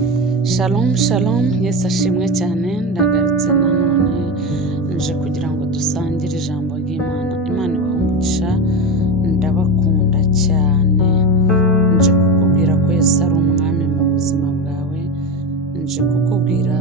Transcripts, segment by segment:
Shalom shalom, Yesu ashimwe cyane. Ndagarutse nanone nje kugira ngo dusangire ijambo ry'Imana. Imana ibahe umugisha, ndabakunda cyane. Nje kukubwira ko Yesu ari umwami mu buzima bwawe. Nje kukubwira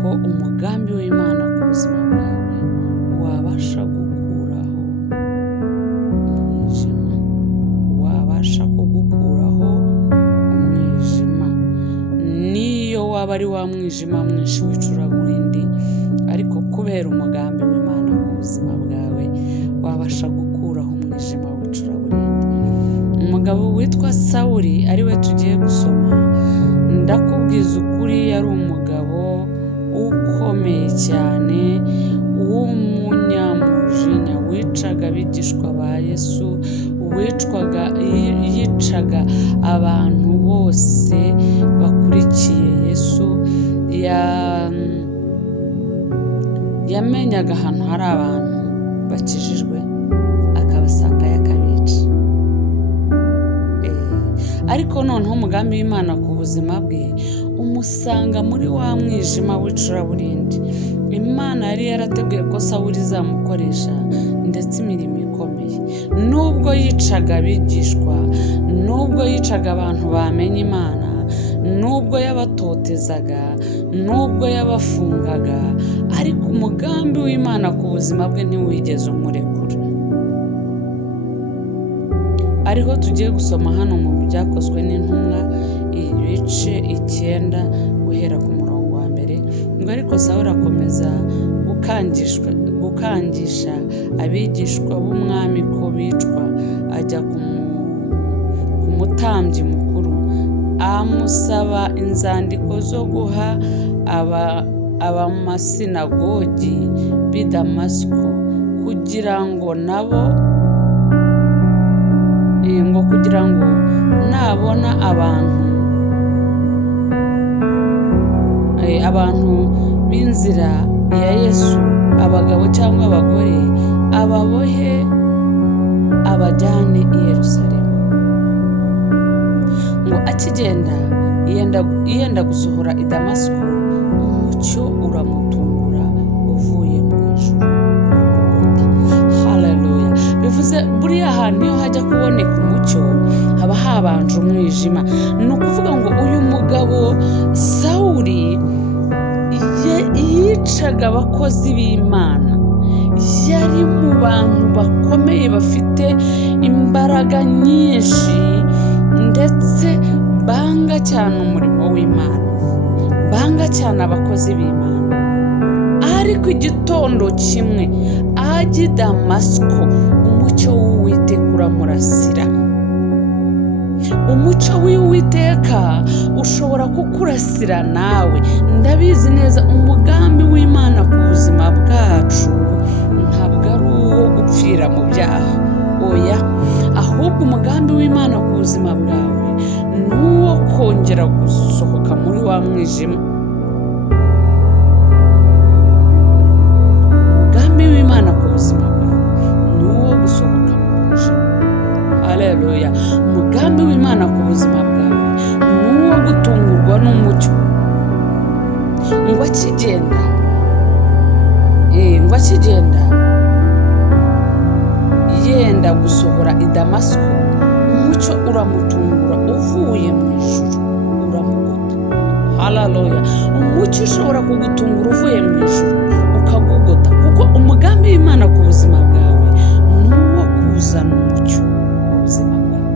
ko umugambi w'Imana ku buzima bwawe wabasha gukuraho umwijima, wabasha kugukuraho umwijima. Niyo waba ari wa mwijima mwinshi w'icuraburindi, ariko kubera umugambi w'Imana ku buzima bwawe wabasha gukuraho umwijima w'icuraburindi. Umugabo witwa Sawuli ari we tugiye gusoma, ndakubwiza ukuri, yari umugabo ukomeye cyane w'umunyamujinya, wicaga abigishwa ba Yesu, yicaga abantu bose bakurikiye Yesu. Yamenyaga ahantu hari abantu bakijijwe akabasanga akabica. Ariko noneho umugambi w'Imana ku buzima bwe umusanga muri wa mwijima w'icuraburindi. Imana yari yarateguye ko Sawuli izamukoresha ndetse imirimo ikomeye. Nubwo yicaga abigishwa, nubwo yicaga abantu bamenye Imana, nubwo yabatotezaga, nubwo yabafungaga, ariko umugambi w'Imana ku buzima bwe ntiwigeze umurekura. Ariho tugiye gusoma hano mu Byakozwe n'Intumwa ibice 9 guhera ku murongo wa mbere. Ngo ariko Sawuli akomeza gukangisha abigishwa b'umwami ko bicwa, ajya ku mutambyi mukuru amusaba inzandiko zo guha abamasinagogi b'i Damasiko kugira ngo nabona abantu b'inzira ya Yesu, abagabo cyangwa abagore, ababohe abajyane i Yerusalemu. Ngo akigenda yenda gusohora i Damasiko, umucyo uramutungura uvuye mu ijuru. Haleluya! Bivuze buriya ahantu iyo hajya kuboneka umucyo haba habanje umwijima. Ni ukuvuga ngo uyu mugabo Sawuli yicaga abakozi b'Imana, yari mu bantu bakomeye bafite imbaraga nyinshi, ndetse banga cyane umurimo w'Imana, banga cyane abakozi b'Imana. Ariko igitondo kimwe ajya i Damasiko, umucyo w'Uwiteka uramurasira. Umucyo w'Uwiteka ushobora kukurasira nawe. Ndabizi neza umugambi w'Imana ku buzima bwacu ntabwo ari uwo gupfira mu byaha, oya, ahubwo umugambi w'Imana ku buzima bwawe ni uwo kongera gusohoka muri wa mwijima. Umugambi w'Imana ku buzima bwawe ni uwo gusohoka mu mwijima. Haleluya! Umugambi w'Imana ku buzima bwawe ni uwo gutungurwa n'umucyo. Ngo akigenda yenda gusohora i Damasiko, umucyo uramutungura uvuye mu ijuru uramugota. Haleluya! Umucyo ushobora kugutungura uvuye mu ijuru ukagugota, kuko umugambi w'Imana ku buzima bwawe ni uwo kuzana umucyo ku buzima bwawe.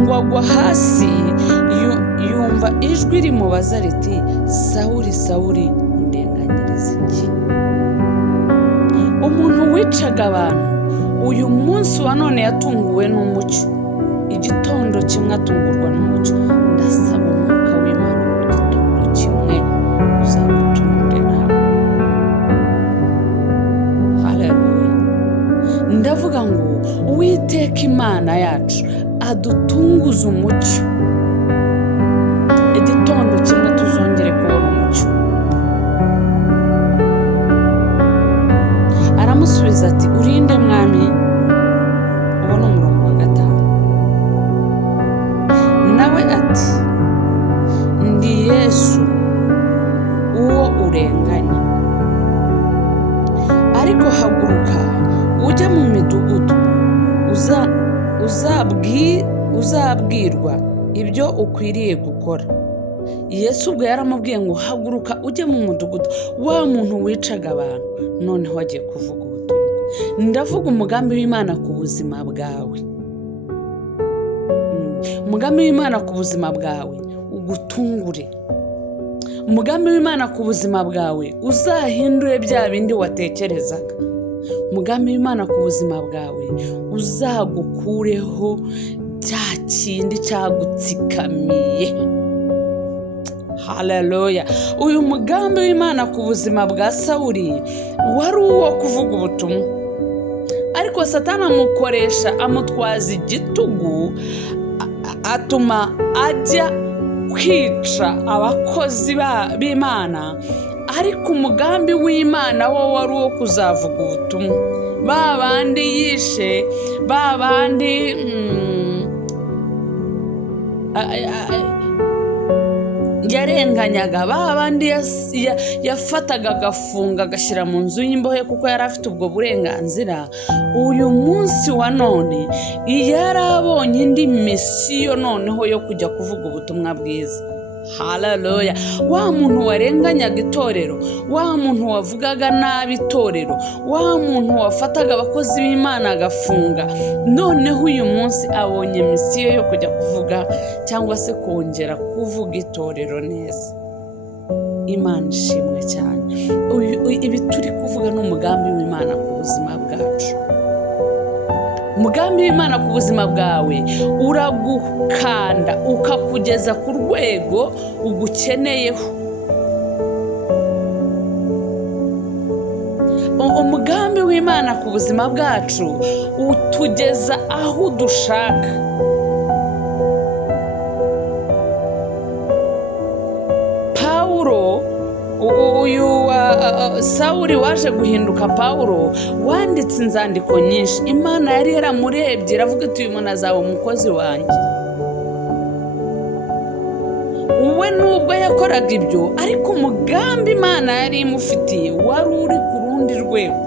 Ngo agwa hasi, yumva ijwi rimubaza riti, Sawuli, Sawuli, undenganyiriza iki? Umuntu wicaga abantu uyu munsi wa none yatunguwe n'umucyo. Igitondo kimwe atungurwa n'umucyo. Ndasaba umwuka w'Imana mu gitondo kimwe uzagutungure nawe. Haleluya! Ndavuga ngo Uwiteka Imana yacu adutunguze umucyo. Igitondo kimwe tuzongere kubona umucyo. Aramusubiza ati, urinde mwami? mudugudu uzabwirwa ibyo ukwiriye gukora. Yesu ubwo yaramubwiye ngo haguruka ujye mu mudugudu. Wa muntu wicaga abantu noneho agiye kuvuga ubutumwa. Ndavuga umugambi w'Imana ku buzima bwawe. Umugambi w'Imana ku buzima bwawe ugutungure. Umugambi w'Imana ku buzima bwawe uzahindure bya bindi watekerezaga. Umugambi w'Imana ku buzima bwawe uzagukureho cya kindi cyagutsikamiye. Haleluya. Uyu mugambi w'Imana ku buzima bwa Sawuli wari uwo kuvuga ubutumwa, ariko Satani amukoresha, amutwaza igitugu, atuma ajya kwica abakozi b'Imana, ariko umugambi w'Imana wo wari uwo kuzavuga ubutumwa. Ba bandi yishe, ba bandi yarenganyaga, ba bandi yafataga agafunga agashyira mu nzu y'imbohe kuko yari afite ubwo burenganzira, uyu munsi wa none yari abonye indi misiyo noneho yo kujya kuvuga ubutumwa bwiza. Haleluya. Wa muntu warenganyaga itorero, wa muntu wavugaga nabi itorero, wa muntu wafataga abakozi b'Imana agafunga, noneho uyu munsi abonye misiyo yo kujya kuvuga cyangwa se kongera kuvuga itorero neza. Imana ishimwe cyane. Ibi turi kuvuga ni umugambi w'Imana ku buzima bwacu. Umugambi w'Imana ku buzima bwawe uragukanda ukakugeza ku rwego ugukeneyeho. Umugambi w'Imana ku buzima bwacu utugeza aho dushaka. Pawulo, uyu Sawuli waje guhinduka Pawulo, wanditse inzandiko nyinshi. Imana yari yaramurebye iravuga iti uyu muntu azaba umukozi wanjye. We nubwo yakoraga ibyo, ariko umugambi Imana yari imufitiye wari uri ku rundi rwego.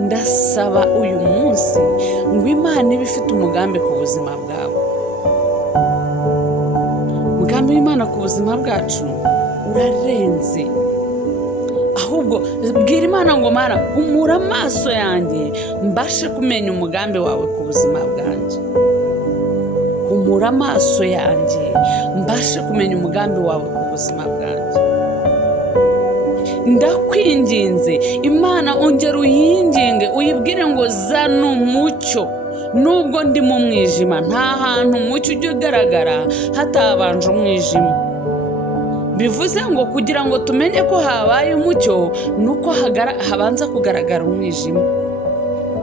Ndasaba uyu munsi ngo Imana ibe ifite umugambi ku buzima bwawe. Umugambi w'Imana ku buzima bwacu urarenze. Ahubwo bwira Imana ngo Mana, umura amaso yanjye mbashe kumenya umugambi wawe ku buzima bwanjye. Umura amaso yanjye mbashe kumenya umugambi wawe ku buzima bwanjye. Ndakwinginze Imana, ongera uyinginge, uyibwire ngo zana umucyo. Nubwo ndi mu mwijima, nta hantu umucyo ujya ugaragara hatabanje umwijima. Bivuze ngo kugira ngo tumenye ko habaye umucyo nuko habanza kugaragara umwijima.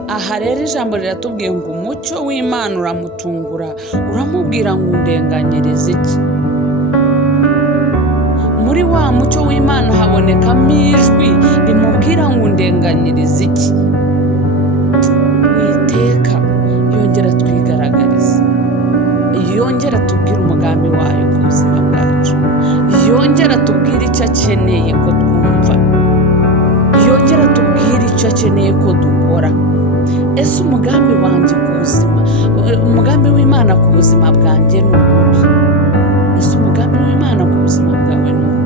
Aha rero ijambo riratubwiye ngo umucyo w'Imana uramutungura, uramubwira ngo undenganyirize iki. Muri wa mucyo w'Imana habonekamo ijwi rimubwira ngo undenganyirize iki. Uwiteka yongera twigaragariza, yongera tubwire umugambi wayo ku buzima bwacu, yongera tubwire icyo akeneye ko twumva, yongera tubwire icyo akeneye ko dukora. Ese umugambi wanjye ku buzima, umugambi w'Imana ku buzima bwanjye ni uwuhe? Ese umugambi w'Imana ku buzima bwawe ni uwuhe?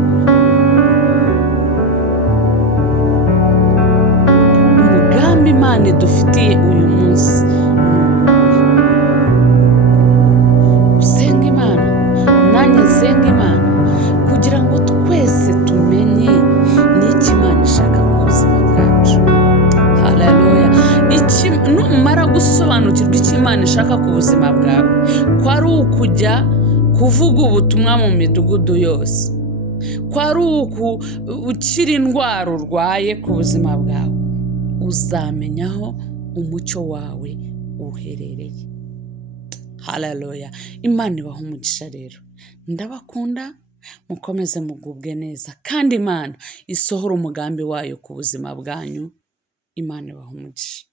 Umugambi Imana idufitiye uyu munsi. Usenga Imana, nanjye nsenga Imana, kugira ngo twese tumenye n'icyo Imana ishaka ku buzima bwacu. Haleluya. Numara gusobanukirwa icyo Imana ishaka ku buzima bwawe, ko ari ukujya kuvuga ubutumwa mu midugudu yose, ko ari ukira indwara urwaye ku buzima bwawe, uzamenyaho umucyo wawe uherereye. Haleluya. Imana ibaha umugisha rero. Ndabakunda, mukomeze mugubwe neza, kandi Imana isohora umugambi wayo ku buzima bwanyu. Imana ibaha umugisha.